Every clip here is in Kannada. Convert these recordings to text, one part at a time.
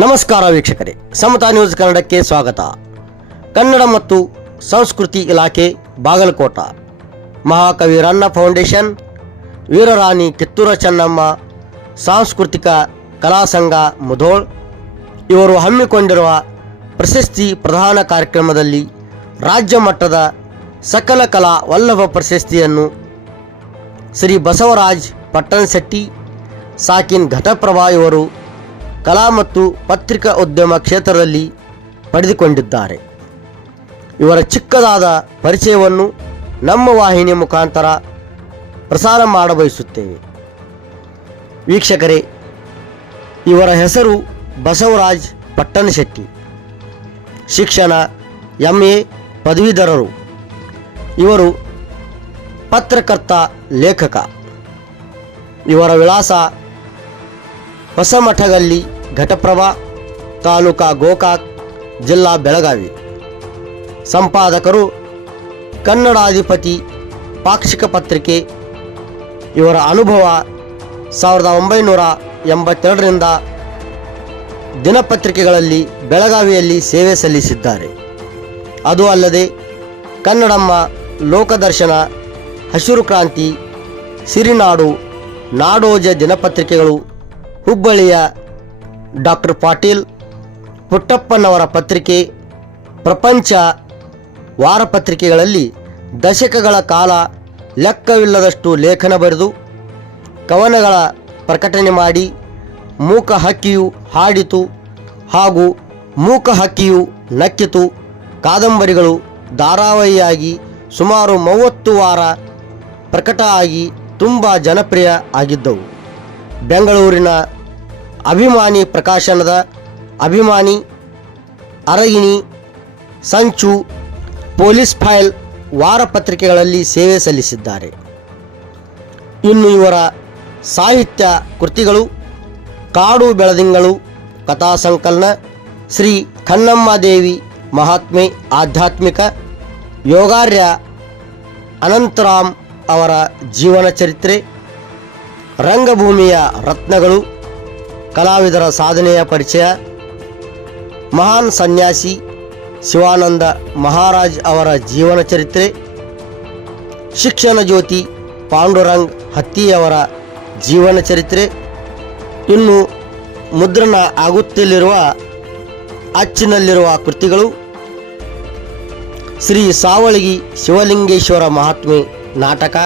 ನಮಸ್ಕಾರ ವೀಕ್ಷಕರೇ, ಸಮತಾ ನ್ಯೂಸ್ ಕನ್ನಡಕ್ಕೆ ಸ್ವಾಗತ. ಕನ್ನಡ ಮತ್ತು ಸಂಸ್ಕೃತಿ ಇಲಾಖೆ ಬಾಗಲಕೋಟ, ಮಹಾಕವಿ ರನ್ನ ಫೌಂಡೇಶನ್, ವೀರರಾಣಿ ಕಿತ್ತೂರ ಚೆನ್ನಮ್ಮ ಸಾಂಸ್ಕೃತಿಕ ಕಲಾ ಸಂಘ ಮುಧೋಳ್ ಇವರು ಹಮ್ಮಿಕೊಂಡಿರುವ ಪ್ರಶಸ್ತಿ ಪ್ರದಾನ ಕಾರ್ಯಕ್ರಮದಲ್ಲಿ ರಾಜ್ಯ ಮಟ್ಟದ ಸಕಲ ಕಲಾ ವಲ್ಲಭ ಪ್ರಶಸ್ತಿಯನ್ನು ಶ್ರೀ ಬಸವರಾಜ್ ಪಟ್ಟಣಶೆಟ್ಟಿ, ಸಾಕಿನ್ ಘಟಪ್ರಭಾ ಇವರು ಕಲಾ ಮತ್ತು ಪತ್ರಿಕಾ ಉದ್ಯಮ ಕ್ಷೇತ್ರದಲ್ಲಿ ಪಡೆದುಕೊಂಡಿದ್ದಾರೆ. ಇವರ ಚಿಕ್ಕದಾದ ಪರಿಚಯವನ್ನು ನಮ್ಮ ವಾಹಿನಿಯ ಮುಖಾಂತರ ಪ್ರಸಾರ ಮಾಡಬಯಸುತ್ತೇವೆ. ವೀಕ್ಷಕರೇ, ಇವರ ಹೆಸರು ಬಸವರಾಜ್ ಪಟ್ಟಣಶೆಟ್ಟಿ. ಶಿಕ್ಷಣ MA ಪದವೀಧರರು. ಇವರು ಪತ್ರಕರ್ತ, ಲೇಖಕ. ಇವರ ವಿಳಾಸ ಹೊಸಮಠಗಲ್ಲಿ, ಘಟಪ್ರಭಾ, ತಾಲೂಕಾ ಗೋಕಾಕ್, ಜಿಲ್ಲಾ ಬೆಳಗಾವಿ. ಸಂಪಾದಕರು ಕನ್ನಡಾಧಿಪತಿ ಪಾಕ್ಷಿಕ ಪತ್ರಿಕೆ. ಇವರ ಅನುಭವ 1982ರಿಂದ ದಿನಪತ್ರಿಕೆಗಳಲ್ಲಿ ಬೆಳಗಾವಿಯಲ್ಲಿ ಸೇವೆ ಸಲ್ಲಿಸಿದ್ದಾರೆ. ಅದು ಅಲ್ಲದೆ ಕನ್ನಡಮ್ಮ, ಲೋಕದರ್ಶನ, ಹಸಿರು ಕ್ರಾಂತಿ, ಸಿರಿನಾಡು, ನಾಡೋಜ ದಿನಪತ್ರಿಕೆಗಳು, ಹುಬ್ಬಳ್ಳಿಯ ಡಾಕ್ಟರ್ ಪಾಟೀಲ್ ಪುಟ್ಟಪ್ಪನವರ ಪತ್ರಿಕೆ, ಪ್ರಪಂಚ ವಾರಪತ್ರಿಕೆಗಳಲ್ಲಿ ದಶಕಗಳ ಕಾಲ ಲೆಕ್ಕವಿಲ್ಲದಷ್ಟು ಲೇಖನ ಬರೆದು ಕವನಗಳ ಪ್ರಕಟಣೆ ಮಾಡಿ ಮೂಕ ಹಕ್ಕಿಯು ಹಾಡಿತು ಹಾಗೂ ಮೂಕ ಹಕ್ಕಿಯು ನಕ್ಕಿತು ಕಾದಂಬರಿಗಳು ಧಾರಾವಾಹಿಯಾಗಿ ಸುಮಾರು 30 ವಾರ ಪ್ರಕಟ ಆಗಿ ತುಂಬ ಜನಪ್ರಿಯ ಆಗಿದ್ದವು. ಬೆಂಗಳೂರಿನ ಅಭಿಮಾನಿ ಪ್ರಕಾಶನದ ಅಭಿಮಾನಿ, ಅರಗಿಣಿ, ಸಂಚು, ಪೊಲೀಸ್ ಫೈಲ್ ವಾರಪತ್ರಿಕೆಗಳಲ್ಲಿ ಸೇವೆ ಸಲ್ಲಿಸಿದ್ದಾರೆ. ಇನ್ನು ಇವರ ಸಾಹಿತ್ಯ ಕೃತಿಗಳು ಕಾಡು ಬೆಳದಿಂಗಳು ಕಥಾ ಸಂಕಲನ, ಶ್ರೀ ಕನ್ನಮ್ಮದೇವಿ ಮಹಾತ್ಮೆ ಆಧ್ಯಾತ್ಮಿಕ, ಯೋಗಾರ್ಯ ಅನಂತರಾಮ್ ಅವರ ಜೀವನ ಚರಿತ್ರೆ, ರಂಗಭೂಮಿಯ ರತ್ನಗಳು, ಕಲಾವಿದರ ಸಾಧನೆಯ ಪರಿಚಯ, ಮಹಾನ್ ಸನ್ಯಾಸಿ ಶಿವಾನಂದ ಮಹಾರಾಜ್ ಅವರ ಜೀವನ ಚರಿತ್ರೆ, ಶಿಕ್ಷಣ ಜ್ಯೋತಿ ಪಾಂಡುರಂಗ್ ಹತ್ತಿಯವರ ಜೀವನ ಚರಿತ್ರೆ, ಇನ್ನು ಮುದ್ರಣ ಆಗುತ್ತಲಿರುವ ಅಚ್ಚಿನಲ್ಲಿರುವ ಕೃತಿಗಳು, ಶ್ರೀ ಸಾವಳಗಿ ಶಿವಲಿಂಗೇಶ್ವರ ಮಹಾತ್ಮೆ ನಾಟಕ,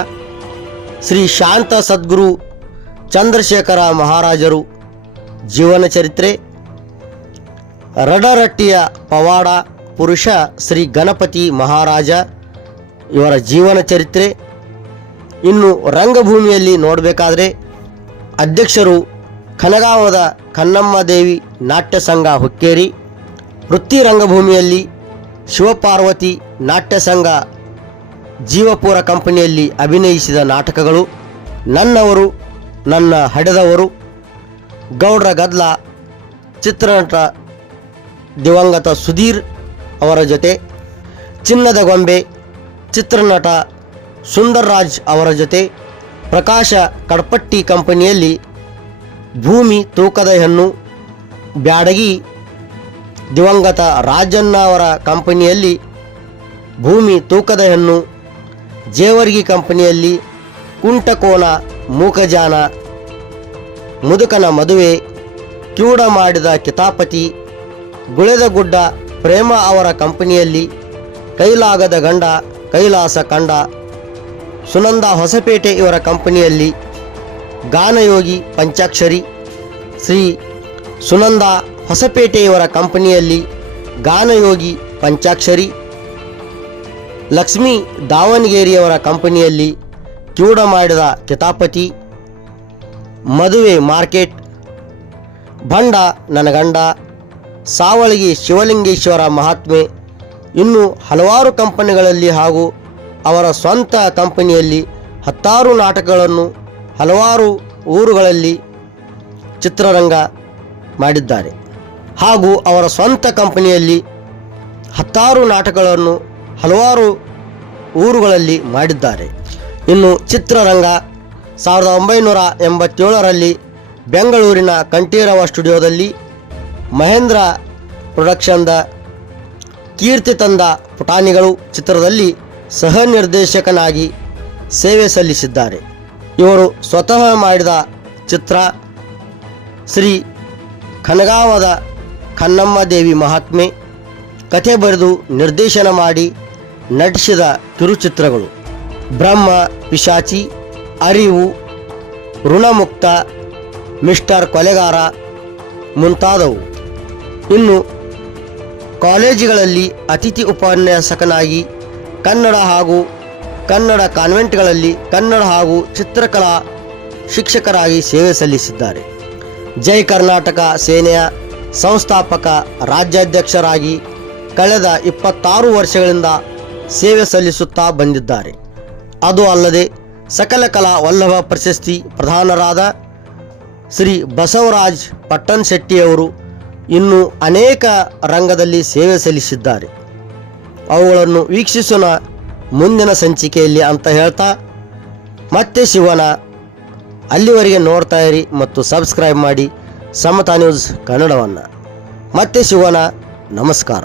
ಶ್ರೀ ಶಾಂತ ಸದ್ಗುರು ಚಂದ್ರಶೇಖರ ಮಹಾರಾಜರು ಜೀವನ ಚರಿತ್ರೆ, ರಡರಟ್ಟಿಯ ಪವಾಡ ಪುರುಷ ಶ್ರೀ ಗಣಪತಿ ಮಹಾರಾಜ ಇವರ ಜೀವನ ಚರಿತ್ರೆ. ಇನ್ನು ರಂಗಭೂಮಿಯಲ್ಲಿ ನೋಡಬೇಕಾದ್ರೆ ಅಧ್ಯಕ್ಷರು ಕನಗಾವದ ಕನ್ನಮ್ಮದೇವಿ ನಾಟ್ಯ ಸಂಘ ಹುಕ್ಕೇರಿ, ವೃತ್ತಿ ರಂಗಭೂಮಿಯಲ್ಲಿ ಶಿವಪಾರ್ವತಿ ನಾಟ್ಯ ಸಂಘ ಜೀವಪುರ ಕಂಪನಿಯಲ್ಲಿ ಅಭಿನಯಿಸಿದ ನಾಟಕಗಳು ನನ್ನವರು, ನನ್ನ ಹಡೆದವರು, ಗೌಡ್ರ ಗದ್ಲ, ಚಿತ್ರನಟ ದಿವಂಗತ ಸುಧೀರ್ ಅವರ ಜೊತೆ, ಚಿನ್ನದ ಗೊಂಬೆ, ಚಿತ್ರನಟ ಸುಂದರ್ರಾಜ್ ಅವರ ಜೊತೆ, ಪ್ರಕಾಶ ಕಡ್ಪಟ್ಟಿ ಕಂಪನಿಯಲ್ಲಿ ಭೂಮಿ ತೂಕದ ಹೆಣ್ಣು, ಬ್ಯಾಡಗಿ ದಿವಂಗತ ರಾಜಣ್ಣ ಅವರ ಕಂಪನಿಯಲ್ಲಿ ಭೂಮಿ ತೂಕದ ಹೆಣ್ಣು, ಜೇವರ್ಗಿ ಕಂಪನಿಯಲ್ಲಿ ಕುಂಟಕೋನ ಮೂಕಜಾನ, ಮುದುಕನ ಮದುವೆ, ಕಿವುಡ ಮಾಡಿದ ಕಿತಾಪತಿ, ಗುಳೆದಗುಡ್ಡ ಪ್ರೇಮ ಅವರ ಕಂಪನಿಯಲ್ಲಿ ಕೈಲಾಗದ ಗಂಡ, ಕೈಲಾಸ ಕಂಡ, ಸುನಂದ ಹೊಸಪೇಟೆ ಇವರ ಕಂಪನಿಯಲ್ಲಿ ಗಾನಯೋಗಿ ಪಂಚಾಕ್ಷರಿ, ಶ್ರೀ ಸುನಂದ ಹೊಸಪೇಟೆ ಇವರ ಕಂಪನಿಯಲ್ಲಿ ಗಾನಯೋಗಿ ಪಂಚಾಕ್ಷರಿ, ಲಕ್ಷ್ಮೀ ದಾವಣಗೆರೆಯವರ ಕಂಪನಿಯಲ್ಲಿ ಕಿವುಡ ಮಾಡಿದ ಕಿತಾಪತಿ, ಮದುವೆ ಮಾರ್ಕೆಟ್, ಭಂಡ ನನಗಂಡ, ಸಾವಳಗಿ ಶಿವಲಿಂಗೇಶ್ವರ ಮಹಾತ್ಮೆ, ಇನ್ನೂ ಹಲವಾರು ಕಂಪನಿಗಳಲ್ಲಿ ಹಾಗೂ ಅವರ ಸ್ವಂತ ಕಂಪನಿಯಲ್ಲಿ 10 ನಾಟಕಗಳನ್ನು ಹಲವಾರು ಊರುಗಳಲ್ಲಿ ಚಿತ್ರರಂಗ ಮಾಡಿದ್ದಾರೆ. ಹಾಗೂ ಅವರ ಸ್ವಂತ ಕಂಪನಿಯಲ್ಲಿ 10 ನಾಟಕಗಳನ್ನು ಹಲವಾರು ಊರುಗಳಲ್ಲಿ ಮಾಡಿದ್ದಾರೆ. ಇನ್ನು ಚಿತ್ರರಂಗ 1987ರಲ್ಲಿ ಬೆಂಗಳೂರಿನ ಕಂಠೀರವ ಸ್ಟುಡಿಯೋದಲ್ಲಿ ಮಹೇಂದ್ರ ಪ್ರೊಡಕ್ಷನ್ದ ಕೀರ್ತಿ ತಂದ ಪುಟಾಣಿಗಳು ಚಿತ್ರದಲ್ಲಿ ಸಹ ನಿರ್ದೇಶಕನಾಗಿ ಸೇವೆ ಸಲ್ಲಿಸಿದ್ದಾರೆ. ಇವರು ಸ್ವತಃ ಮಾಡಿದ ಚಿತ್ರ ಶ್ರೀ ಕನಗಾವದ ಕನ್ನಮ್ಮ ದೇವಿ ಮಹಾತ್ಮೆ. ಕಥೆ ಬರೆದು ನಿರ್ದೇಶನ ಮಾಡಿ ನಟಿಸಿದ ಕಿರುಚಿತ್ರಗಳು ಬ್ರಹ್ಮ ಪಿಶಾಚಿ, ಅರಿವು, ಋಣಮುಕ್ತ, ಮಿಸ್ಟರ್ ಕೊಲೆಗಾರ ಮುಂತಾದವು. ಇನ್ನು ಕಾಲೇಜುಗಳಲ್ಲಿ ಅತಿಥಿ ಉಪನ್ಯಾಸಕನಾಗಿ ಕನ್ನಡ ಹಾಗೂ ಕನ್ನಡ ಕಾನ್ವೆಂಟ್ಗಳಲ್ಲಿ ಕನ್ನಡ ಹಾಗೂ ಚಿತ್ರಕಲಾ ಶಿಕ್ಷಕರಾಗಿ ಸೇವೆ ಸಲ್ಲಿಸಿದ್ದಾರೆ. ಜೈ ಕರ್ನಾಟಕ ಸೇನೆಯ ಸಂಸ್ಥಾಪಕ ರಾಜ್ಯಾಧ್ಯಕ್ಷರಾಗಿ ಕಳೆದ 26 ವರ್ಷಗಳಿಂದ ಸೇವೆ ಸಲ್ಲಿಸುತ್ತಾ ಬಂದಿದ್ದಾರೆ. ಅದು ಅಲ್ಲದೆ ಸಕಲ ಕಲಾ ವಲ್ಲಭ ಪ್ರಶಸ್ತಿ ಪ್ರಧಾನರಾದ ಶ್ರೀ ಬಸವರಾಜ್ ಪಟ್ಟಣ್ ಶೆಟ್ಟಿಯವರು ಇನ್ನೂ ಅನೇಕ ರಂಗದಲ್ಲಿ ಸೇವೆ ಸಲ್ಲಿಸಿದ್ದಾರೆ. ಅವುಗಳನ್ನು ವೀಕ್ಷಿಸೋಣ ಮುಂದಿನ ಸಂಚಿಕೆಯಲ್ಲಿ ಅಂತ ಹೇಳ್ತಾ ಮತ್ತೆ ಸಿಗೋಣ. ಅಲ್ಲಿವರೆಗೆ ನೋಡ್ತಾ ಇರಿ ಮತ್ತು ಸಬ್ಸ್ಕ್ರೈಬ್ ಮಾಡಿ ಸಮತಾ ನ್ಯೂಸ್ ಕನ್ನಡವನ್ನು. ಮತ್ತೆ ಸಿಗೋಣ. ನಮಸ್ಕಾರ.